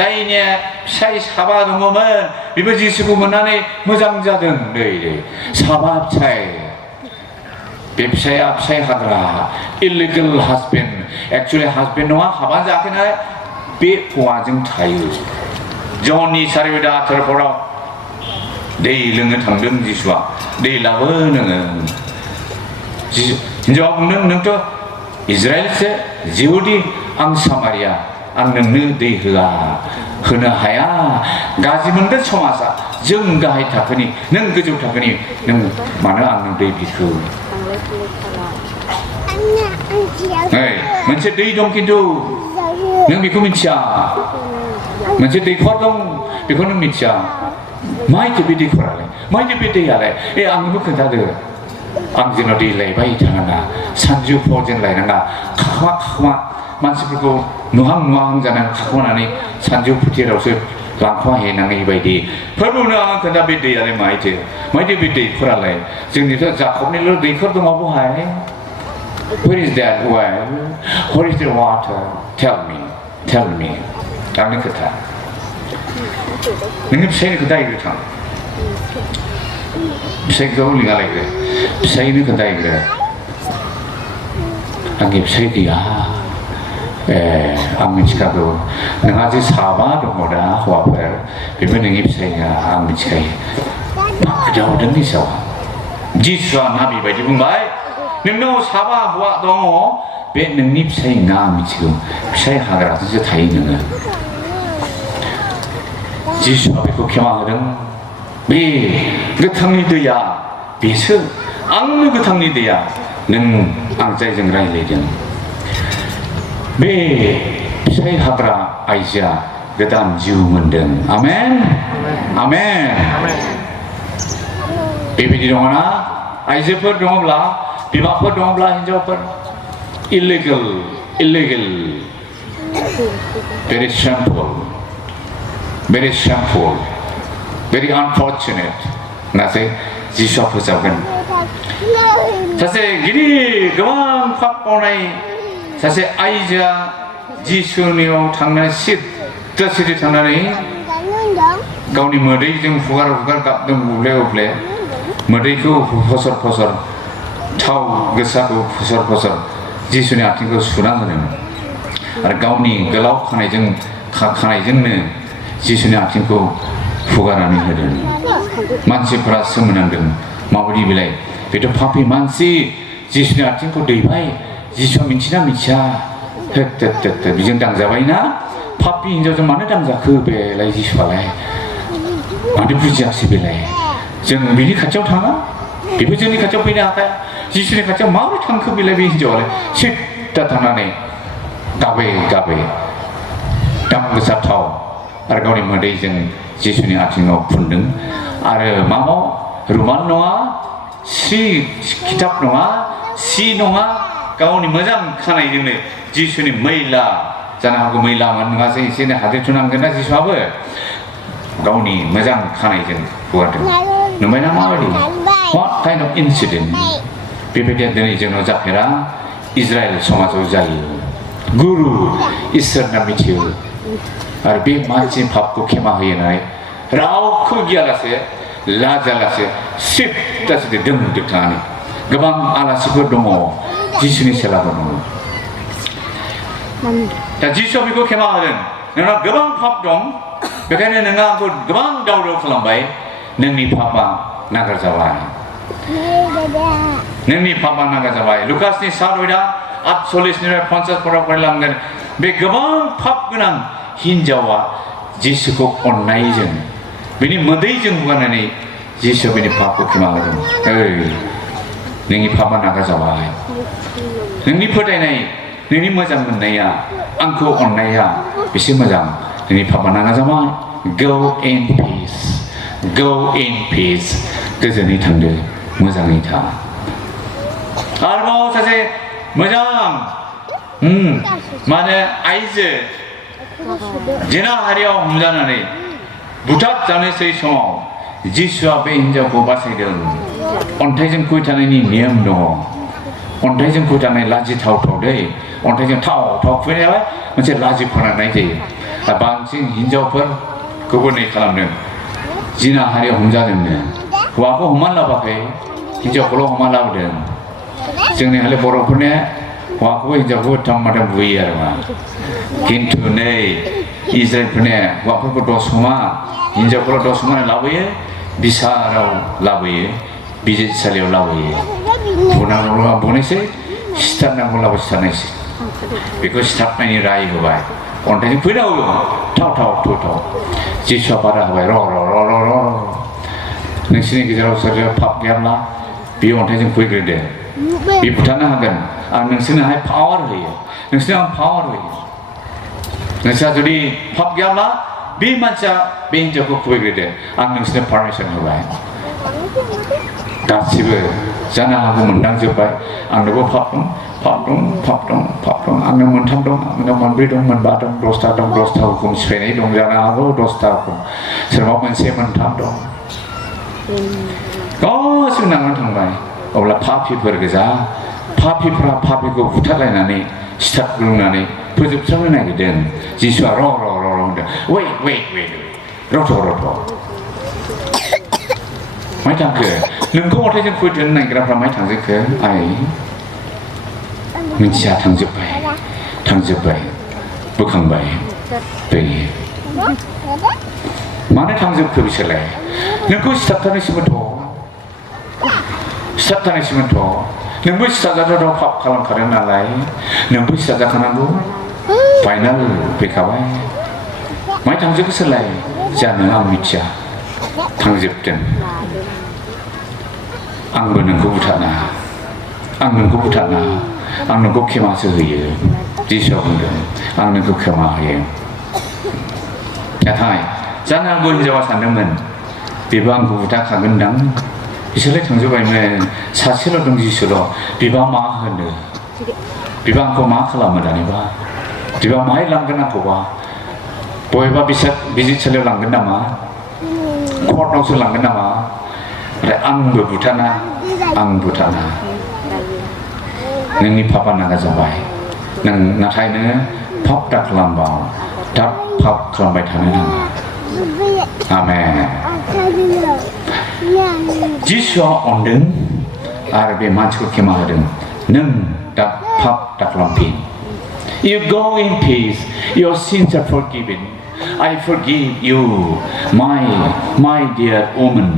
जायनिया फिसाय साबा दङमोन बेबो जिसुखौ मोननानै मोजां जादों नै साबा फिसाय बे फिसाया फिसाय हाग्रा इलिगेल हासबेन्ड एक्चुअलि हासबेन्ड नङा हाबा जायाखैनालाय बे हौवाजों थायो ज'ननि 4:18 दै लोंनो थांदों जिसुआ दै लाबो नोङो हिनजावा बुंदों नोंथ' इजराइलसो जिहुदि आं सामारिया आं नोंनो दै होआ होनो हाया गाज्रि मोनगोन समाजा जों गाहाय थाखोनि नों गोजौ थाखोनि नों मानो आंनो दै बिखो मोनसे दै दं खिन्थु नों बेखौ मिथिया मोनसे दैखर दं बेखौ नों मिथिया माइथो बे दैखरालाय माइथो बे दैयालाय आंनोबो खोन्थादो आं जेन' दै लायबाय थानाङा सानजौफुआव जेन लायनाङा खाखमा खाखमा मानसिफोरखौ नुहां जानानै खाखमानानै सानजौफुथिरावसो लांखुमाहैनाङै बायदि फोरबोनो आं खोन्था बे दैयालाय माइथो बे दैखरालाय जोंनिथ' जाखबनिल' दैखर दङ बहाय Where is that well? Where is the water? Tell me आंनो खोथा नोंनि फिसायनो खोन्थाहैग्रो थां फिसायखौ लिंलायग्रो फिसायनो खोन्थाहैग्रो आंनि फिसाय गैया आं मिथिखागौ नोंहा जे साबा दङ दा हौवाफोर बेबो नोंनि फिसायना आं मिथिखायो खोथाहरदों जिसुआ जिसुआ नाबि बायदि बुंबाय नोंनाव साबा हौवा दङ बे नोंनि फिसाय नङा आं मिथिगौ फिसाय हाग्राजोंसो थायो नोङो जिसुआ बेखौ खेमा होदों बे गोथांनि दैया बेसो आंनो गोथांनि दैया नों आं जायजों रायज्लायदों बे फिसाय हाग्रा आइजोआ गोदान जिउ मोनदों आमेन आमेन बेबायदि दङना आइजोफोर दङब्ला बिमाफोर दङब्ला हिन्जावफोर illegal very shameful very unfortunate नाथाय जिसुआ फोसाबगोन सासे गिदिर गोबां पाप मावनाय सासे आइजोआ जिसुनियाव थांनानै सिद्दा थांनानै गावनि मोदैजों हुगार गाबदों बुब्ले मोदैखौ फसर थाव गोसाखौ फसर जिसुनि आथिंखौ सुना होदों आरो गावनि गोलाव खानायजोंनो जिसुनि आथिंखौ हुगारनानै होदों मानसिफोरा सोमोनांदों माबायदि बेलाय बेथ' पापि मानसि जिसुनि आथिंखौ दैबाय जिसुआ मिथिना मिथिया बिजों दांजाबाय ना पापि हिन्जावजों मानो दांजाखो बेलाय जिसुआलाय मानो बुजियाखिसै बेलाय जों बिनि खाथियाव थाङा बेबो जोंनि खाथियाव फैनो हाखाया जिसुनि खाथियाव माबोरै थांखो बेलाय बे हिन्जावालाय सिद्दा थांनानै गाबै दाम गोसा थाव आरो गावनि मोदैजों जिसुनि आथिङाव फुनदों आरो माबाव रुमाल नङा खिताब नङा सि नङा गावनि मोजां खानायजोंनो जिसुनि मैला जानो हागौ मैलामोन नङासै एसे हाद्रि नांगोन ना जिसुआबो गावनि मोजां खानायजों हुगारदों नुबायना माबायदि what kind of incident बेबायदिया दिनै जोंनाव जाफेरा इजराइल समाजाव जायो गुरु इसोरना मिथियो आरो बे मानसि पापखौ खेमा होयो होननानै रावखौ गियालासे लाजालासे सिद्दा दों थांनानै गोबां आलासिफोर दङ जिसुनि सेलाफोर दङ दा जिसुआ बेखौ खेमा होदों नोंनाव गोबां पाप दं बेखायनो नोङो आंखौ गोबां दावराव खालामबाय नोंनि पापा नागारजाबाय नोंनि पापा नागारजाबाय लुकासनि 7:48 50 फरायलांगोन बे गोबां पाप गोनां हिन्जावा जिसुखौ अननायजों बेनि मोदैजों हुगारनानै जिसुआ बेनि पापखौ खेमा होदों नोंनि पापा नागारजाबाय नोंनि फोथायनाय नोंनि मोजां मोननाया आंखौ अननाया बेसे मोजां नोंनि पापा नागारजाबाय go in peace गोजोनै थांदो मोजाङै था आरोबाव सासे मोजां माने आइजो जेना हारियाव हमजानानै बुथार जानोसै समाव जिसुआ बे हिन्जावखौ बासायदों अन्थाइजों खुबैथानायनि नियम दङ अन्थाइजों खुबैथानाय लाजिथाव दै अन्थाइजों थाव खुबैनाय जाबाय मोनसे लाजि फोनांनाय जायो बांसिन हिनजावफोर गुबुनै खालामदों जिना हारियाव हमजादोंनो हौवाखौ हमना लाबोआखै हिनजावखौल' हमना लाबोदों जोंनि हाले बर'फोरनिया हौवाखौबो हिनजावखौबो थाम बुयो आरो मा खिन्थु नै इजराइलफोरनिया हौवाफोरखौ दस हमा हिनजावखौल' दस हमनानै लाबोयो बिसाराव लाबोयो बिजिरसालियाव लाबोयो बुनांगौब्ला बुनोसै सिथारनांगौब्लाबो सिथारनायसै बेखौ सिथारनायनि राय होबाय अन्थाइजों फैनांगौ थाव थाव थाव थाव जिसुआ बादा होबाय र' र' र' र' र' नोंसिनि गेजेराव सोरबा पाप गैयाब्ला बे अन्थाइजों फैग्रोदो बे बुथारनो हागोन आं नोंसोरनोहाय पावार होयो नोंसोरनो आं पावार होयो नोंस्रा जुदि पाप गैयाब्ला बे मानसिया बे हिनजावखौ खुबैग्रोदो आं नोंसोरनो पारमिसन होबाय गासिबो जानो हागौ मोनदांजोब्बाय आंनोबो पाप दं पाप दं पाप दं पाप दं आंनो मोनथाम दं आंनो मोनब्रै दं मोनबा दं दसथा हुकुम सिफायनाय दं जानो हागौ 10था हुकुम सोरबा मोनसे मोनथाम दं गासिबो नांनानै थांबाय अब्ला पापिफोर गोजा पापिफ्रा पापिखौ बुथारलायनानै सिथारग्लुंनानै फोजोबस्रांनो नागिरदों जिसुआ र' र' र' र' होनदों वेट रथ' माइ थांखो नोंखौ अन्थाइजों खुबैनो नागिरग्राफ्रा माइ थांजोबखो आइ मिथिया थांजोब्बाय बोखांबाय दै मानो थांजोबखो बिसोरलाय नोंखौ सिथारथारनायसोमोनथ' नोंबो सिथारजाथाव पाप खालामखादों नालाय नोंबो सिथारजाखानांगौ फाइनाल फैखाबाय माइ थांजोबखो सोरलाय जानो आं मिथिया थांजोबदों आंबो नोंखौ बुथारना आं नोंखौ खेमासो होयो जिसुआ बुंदों आं नोंखौ खेमा होयो नाथाय जानो हागौ हिनजावा सानदोंमोन बेबो आंखौ बुथारखागोनदां बिसोरलाय थांजोब्बायमोन सासेल' दं जिसुल' बिबा मा होनो बिबा आंखौ मा खालामो दानिबा बिबा माहाय लांगोन आंखौबा बबेबा बिजिरसालियाव लांगोन नामा कर्टआवसो लांगोन नामा ओमफ्राय आंबो बुथारना नोंनि पापा नागा जाबाय नाथाय नोङो पाप दा खालामबाव दा पाप खालामबाय थानो नाङा आमेन जिसुआ अनदों आरो बे मानसिखौ खेमा होदों नों दा पाप दा खालामफिन You go in peace your sins are forgiven I forgive you my dear woman